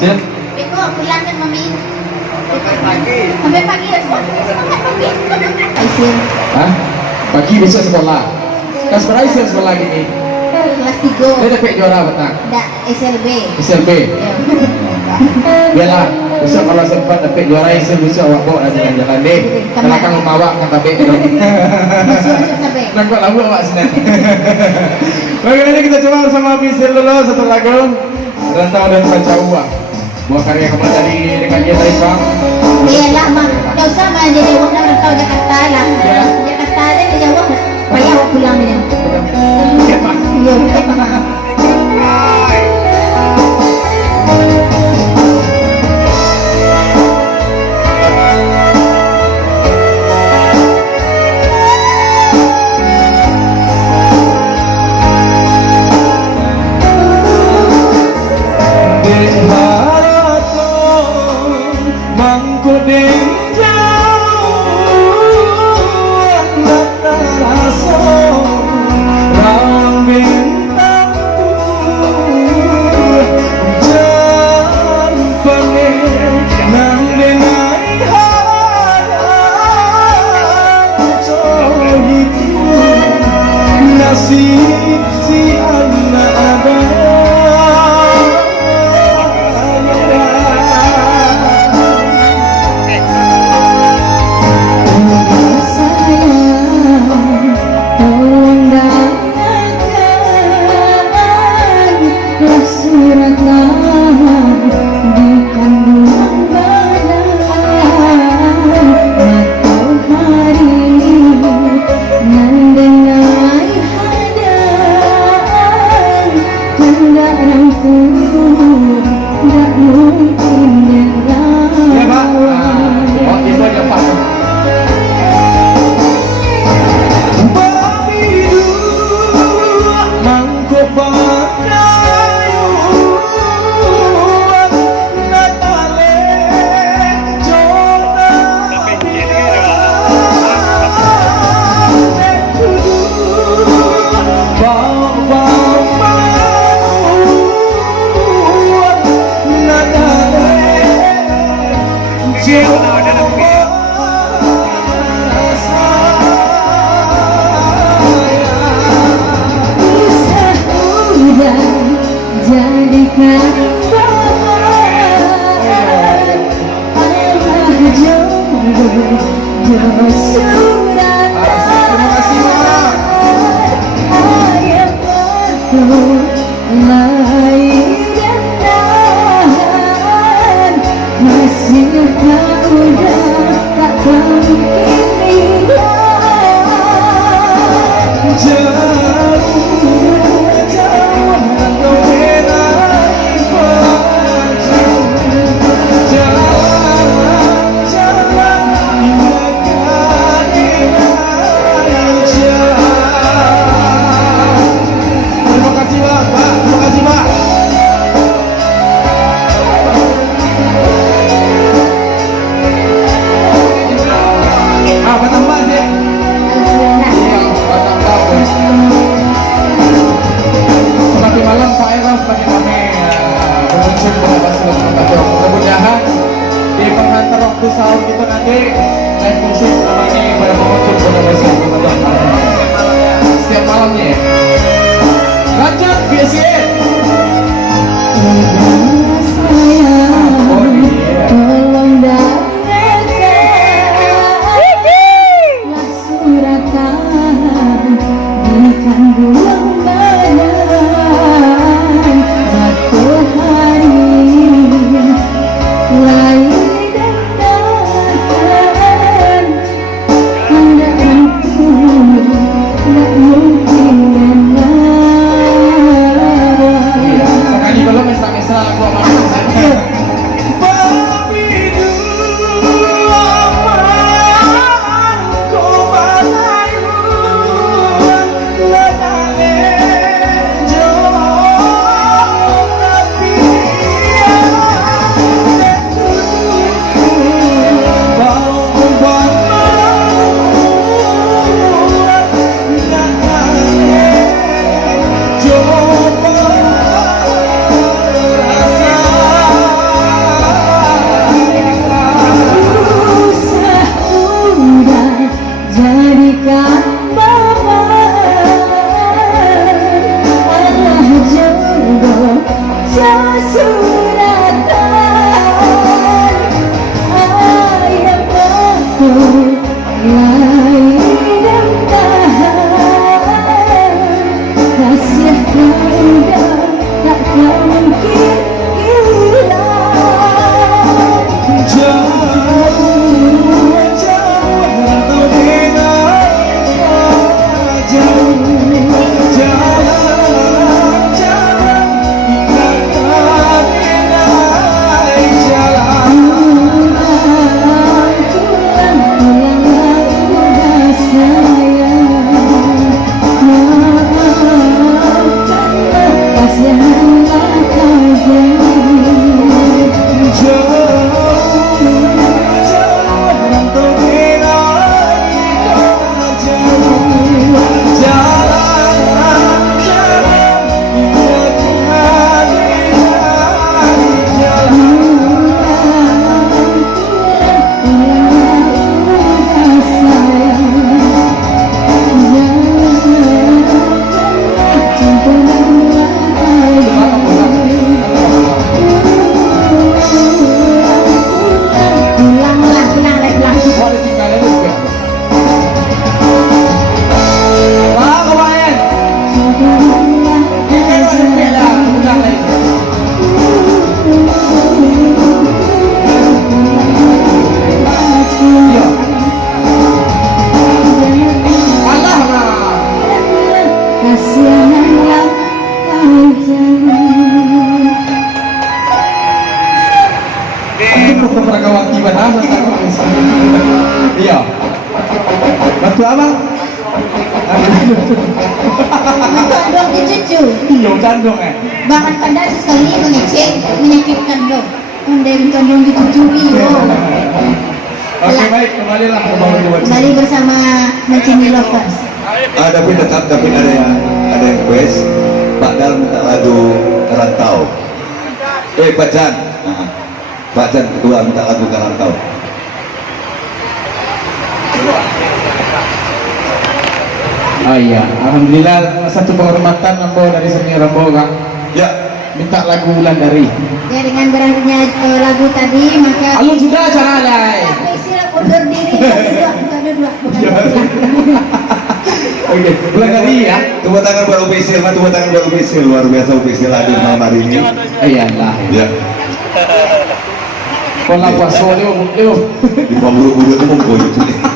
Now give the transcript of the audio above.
Sil? Eko, pulang kan mami. Sampai pagi. Sampai pagi ya, semangat mami. Aisyah, Hah? Pagi besok sekolah. Kas berapa Sil sekolah gini? kelas Dia 3. dapat juara petang. Dak SLB. SLB. Ya. Biarlah, besok kalau sempat dapat juara Sil besok awak bawa jalan-jalan deh. Kalau kamu bawa ke KB. Masuk sampai. Nampak lagu awak senang. Bagaimana kita coba bersama Sil dulu satu lagu Rantau dan Panca Uang. Buah karya kamu dari dengan dia dari Bang. Iyalah mah, kau sama jadi orang orang tahu Jakarta lah. Ya. Jakarta ada di Jawa. Payah awak pulang dia. Ya Pak. Iya. Nasib si anak ada ya Pak. Oh itu aja Pak. Jadikan sahur kita nanti live musik ini pada pengunjung pada besok setiap malamnya ya. Lanjut BSN. Iya. Bantu abang. Kandung dicucu. Iya, candung Bahkan kadang sekali mengecek menyakitkan dong. Dari kandung dicucui dong. Oke, baik, kembalilah ke bawah dua. Kembali bersama Mencini Lovers. Tapi tetap ada yang request Pak Dal minta lagu Rantau. Pak Jan, Pak Jan kedua minta lagu Rantau. Oh iya, alhamdulillah satu penghormatan Rambo dari seni Rambo Kang. Ya, Minta lagu Wulandari. Ya dengan berakhirnya lagu tadi maka Alun sudah acara lain. istilah undur diri bukan dua. Oke, Wulandari ya. tepuk tangan buat official, tepuk tangan buat official, luar biasa official hadir malam hari ini. Iya lah. Ya, Kalau puasa leo. di bawah bulu-bulu itu mau